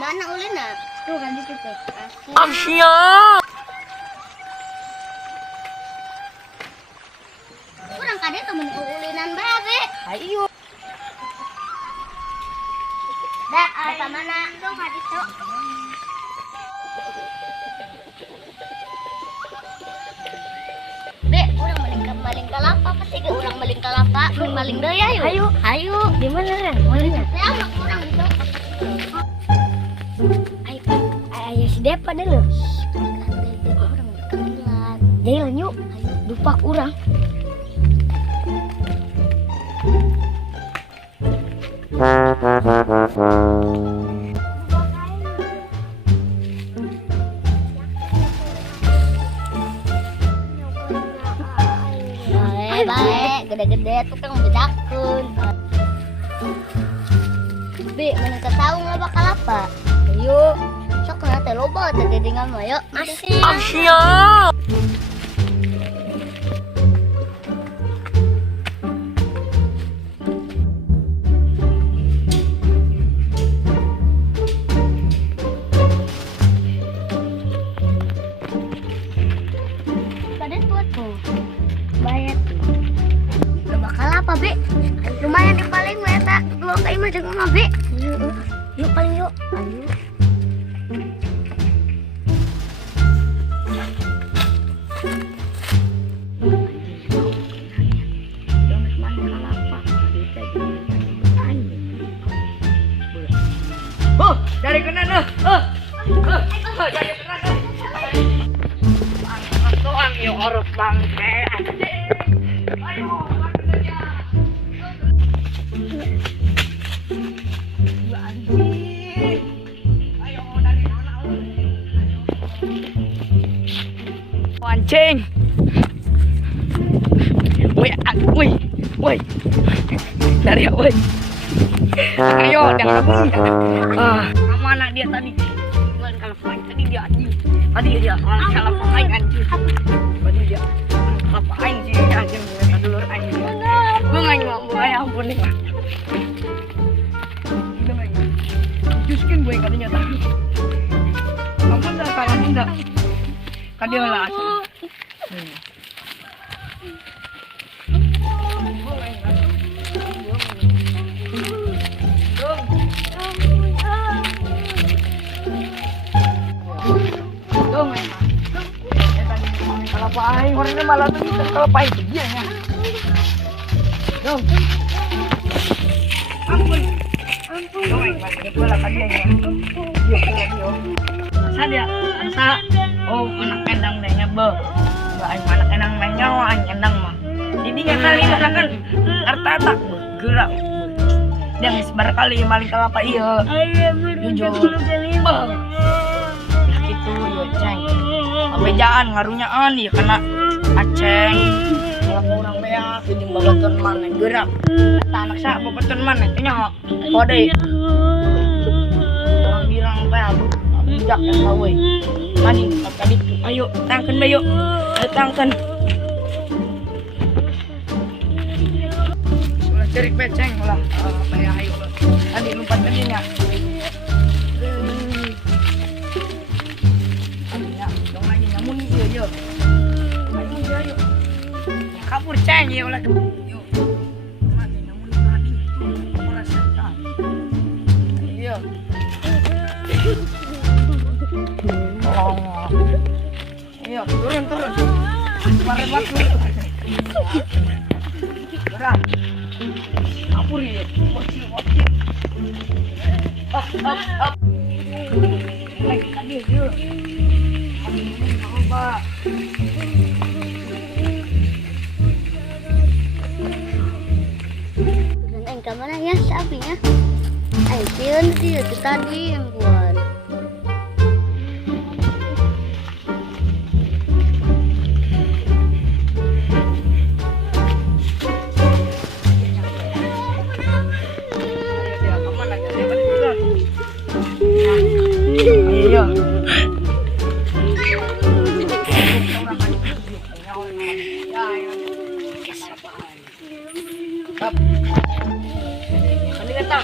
Mana ulin na? Tuh kan di situ. Asya. Kurang kadang temen ulinan babe. Ayo. Dak, apa mana? Tuh kadang tuh. Be, orang maling kalapa pasti ke orang maling kalapa, maling daya yuk. Ayo. Ayo. Di mana Ren? Malingnya? Be, ama kurang itu. Ayo si Depa dulu. Orang kemilan. Jalan yuk. Dupak urang. Baik, gede-gede tukang bedakun. Be, mana tahu nggak bakal apa? Ayo, sok kena teh loba teh dengan mah yuk. Asya. Pada tua tuh, bayar tuh. Lo bakal apa be? Lumayan di paling meta dua kali mah jeung mah be. Yuk paling yuk. Ayo. Dari kanan dari kanan Tuang yo orok bangke. Ayo, anjing. Woi. Dari woi. Ayo, jangan mana dia tadi? Kalau tadi dia anjing. Tadi dia salah pemain anjing. Tadi dia salah pemain sih anjing. Dulur anjing. Gue nggak mau ya ampun nih. Justru gue katanya tadi. Kamu udah kalah enggak? Kadia lah asal. Kalau paling orangnya malah tuh kita kalau paling dia nya. Dong. Ampun. Dong, masih pula kadianya. Dia. Sadia, asa oh anak endang dehnya be. Aing anak endang mah nyawa aing endang mah. Jadi nya kali kan artatak gerak. Dia geus barkali maling kalapa ieu. Jujur. Nah kitu ieu ceng. Pabejaan ngarunyaan ieu kena aceng. Kalau urang beak jeung babaturan mana gerak. Eta anak sa babaturan mana teh nya kode. Orang bilang teh budak yang gawe. Mani tadi ayo tangkeun bae yuk. Ayo tangkeun. Sulah cerik beceng lah. Apa ya ayo. Tadi lompat ke dinya. Adinya dong lagi nyamun ieu. Ayo. Kabur ceng ieu lah. Yuk. Mati nyamun tadi. Merasakan. Iya. Oh. Iya, turun. Kemarin waktu. Gerak. Kapur ya. Mochi. Up. Lagi tadi dia. Coba. Dan ke mana ya sapinya? Ayo sih itu tadi yang buat. Iya.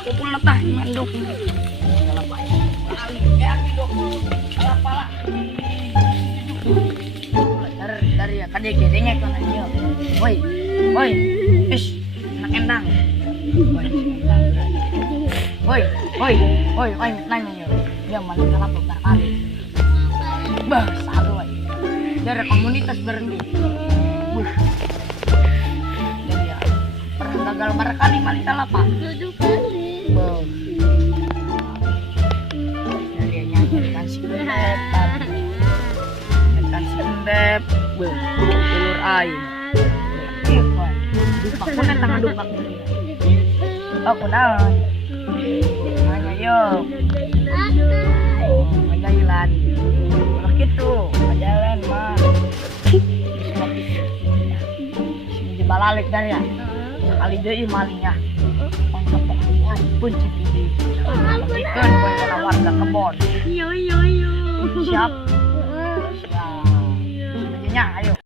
Kumpul letah manduk. kali kayak aku dok pala dari ya kadek gedenya kan aja woi woi ish anak endang woi woi woi woi nanya yo dia malah kalah beberapa kali bah saru woi dari komunitas berhenti jadi ya pernah gagal berapa kali malah kalah pak 7 kali. jadi nyanyi kan si beb kan si beb telur air dupak pun tangan dupak aku naon hanya yo majalan kalau gitu majalan mah sini balalik dari ya sekali deh malingnya pangkepok pun cipidi ikan buat warga kebon Yo yo yo. siap siap ayo